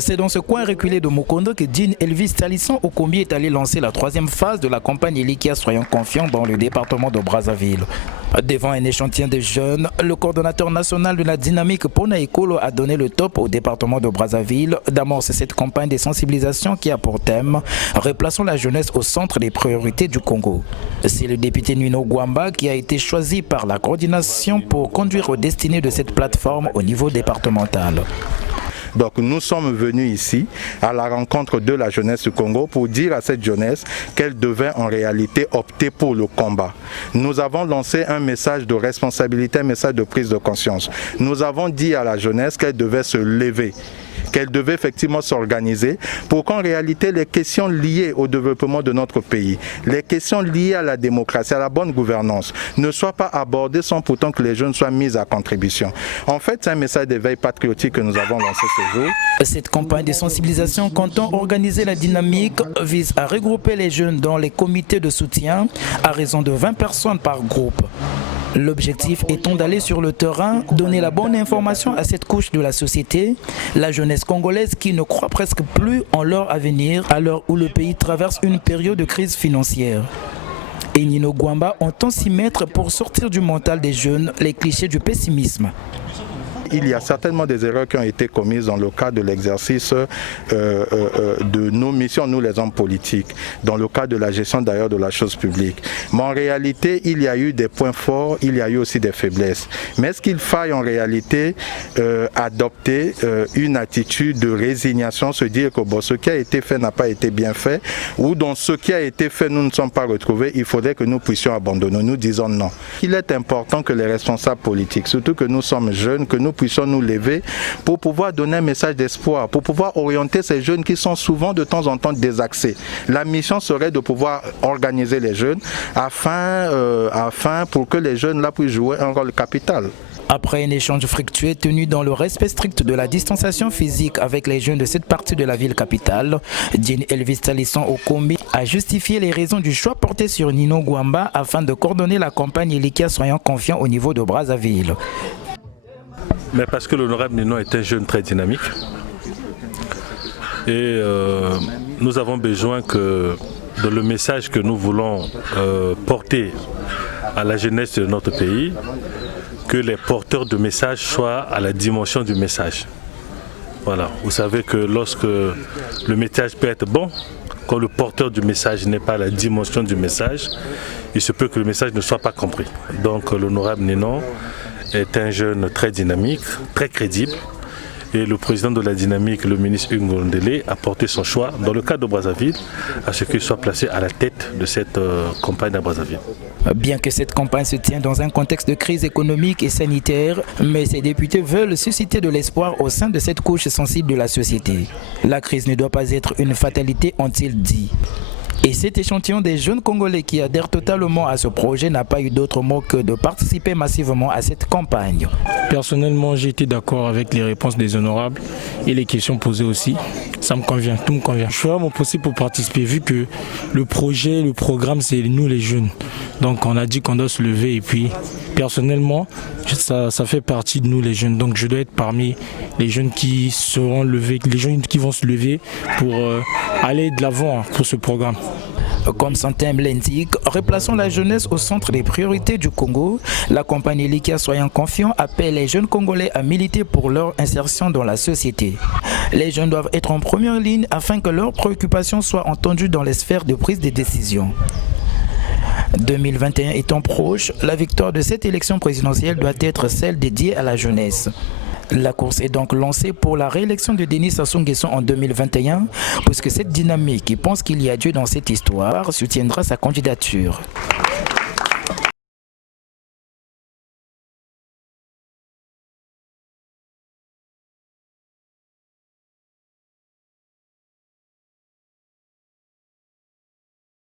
C'est dans ce coin reculé de Mukondo que Jean Elvis Talisson Okombi est allé lancer la troisième phase de la campagne Elikia Soyons Confiants dans le département de Brazzaville. Devant un échantillon de jeunes, le coordonnateur national de la dynamique Pona Ekolo a donné le top au département de Brazzaville d'amorcer cette campagne de sensibilisation qui a pour thème « Replaçons la jeunesse au centre des priorités du Congo ». C'est le député Nino Gwamba qui a été choisi par la coordination pour conduire aux destinées de cette plateforme au niveau départemental. Donc nous sommes venus ici à la rencontre de la jeunesse du Congo pour dire à cette jeunesse qu'elle devait en réalité opter pour le combat. Nous avons lancé un message de responsabilité, un message de prise de conscience. Nous avons dit à la jeunesse qu'elle devait se lever, qu'elle devait effectivement s'organiser pour qu'en réalité les questions liées au développement de notre pays, les questions liées à la démocratie, à la bonne gouvernance, ne soient pas abordées sans pourtant que les jeunes soient mis à contribution. En fait, c'est un message d'éveil patriotique que nous avons lancé ce jour. Cette campagne de sensibilisation comptant organiser la dynamique vise à regrouper les jeunes dans les comités de soutien à raison de 20 personnes par groupe. L'objectif étant d'aller sur le terrain, donner la bonne information à cette couche de la société, la jeunesse congolaise qui ne croit presque plus en leur avenir à l'heure où le pays traverse une période de crise financière. Et Nino Gwamba entend s'y mettre pour sortir du mental des jeunes les clichés du pessimisme. Il y a certainement des erreurs qui ont été commises dans le cadre de l'exercice de nos missions, nous les hommes politiques, dans le cadre de la gestion d'ailleurs de la chose publique. Mais en réalité, il y a eu des points forts, il y a eu aussi des faiblesses. Mais est-ce qu'il faille en réalité adopter une attitude de résignation, se dire que bon, ce qui a été fait n'a pas été bien fait, ou dans ce qui a été fait, nous ne sommes pas retrouvés, il faudrait que nous puissions abandonner. Nous disons non. Il est important que les responsables politiques, surtout que nous sommes jeunes, que nous puissions nous lever pour pouvoir donner un message d'espoir, pour pouvoir orienter ces jeunes qui sont souvent de temps en temps désaxés. La mission serait de pouvoir organiser les jeunes afin pour que les jeunes là puissent jouer un rôle capital. Après un échange fructueux tenu dans le respect strict de la distanciation physique avec les jeunes de cette partie de la ville capitale, Jean Elvis Talisson Okombi a justifié les raisons du choix porté sur Nino Gwamba afin de coordonner la campagne Elikia Soyons Confiants au niveau de Brazzaville. Mais parce que l'honorable Nino est un jeune très dynamique et nous avons besoin que dans le message que nous voulons porter à la jeunesse de notre pays, que les porteurs de message soient à la dimension du message. Voilà. Vous savez que lorsque le message peut être bon, quand le porteur du message n'est pas à la dimension du message, il se peut que le message ne soit pas compris. Donc l'honorable Nino est un jeune très dynamique, très crédible. Et le président de la dynamique, le ministre Hugues Ngondele, a porté son choix dans le cadre de Brazzaville à ce qu'il soit placé à la tête de cette campagne à Brazzaville. Bien que cette campagne se tienne dans un contexte de crise économique et sanitaire, mais ces députés veulent susciter de l'espoir au sein de cette couche sensible de la société. La crise ne doit pas être une fatalité, ont-ils dit. Et cet échantillon des jeunes Congolais qui adhèrent totalement à ce projet n'a pas eu d'autre mot que de participer massivement à cette campagne. Personnellement, j'ai été d'accord avec les réponses des honorables et les questions posées aussi. Ça me convient, tout me convient. Je ferai mon possible pour participer vu que le projet, le programme, c'est nous les jeunes. Donc on a dit qu'on doit se lever et puis personnellement, ça fait partie de nous les jeunes. Donc je dois être parmi les jeunes qui seront levés, les jeunes qui vont se lever pour aller de l'avant pour ce programme. Comme son thème l'indique, replaçons la jeunesse au centre des priorités du Congo. La campagne Elikia Soyons Confiants appelle les jeunes Congolais à militer pour leur insertion dans la société. Les jeunes doivent être en première ligne afin que leurs préoccupations soient entendues dans les sphères de prise de décision. 2021 étant proche, la victoire de cette élection présidentielle doit être celle dédiée à la jeunesse. La course est donc lancée pour la réélection de Denis Sassou Nguesso en 2021, puisque cette dynamique qui pense qu'il y a Dieu dans cette histoire soutiendra sa candidature.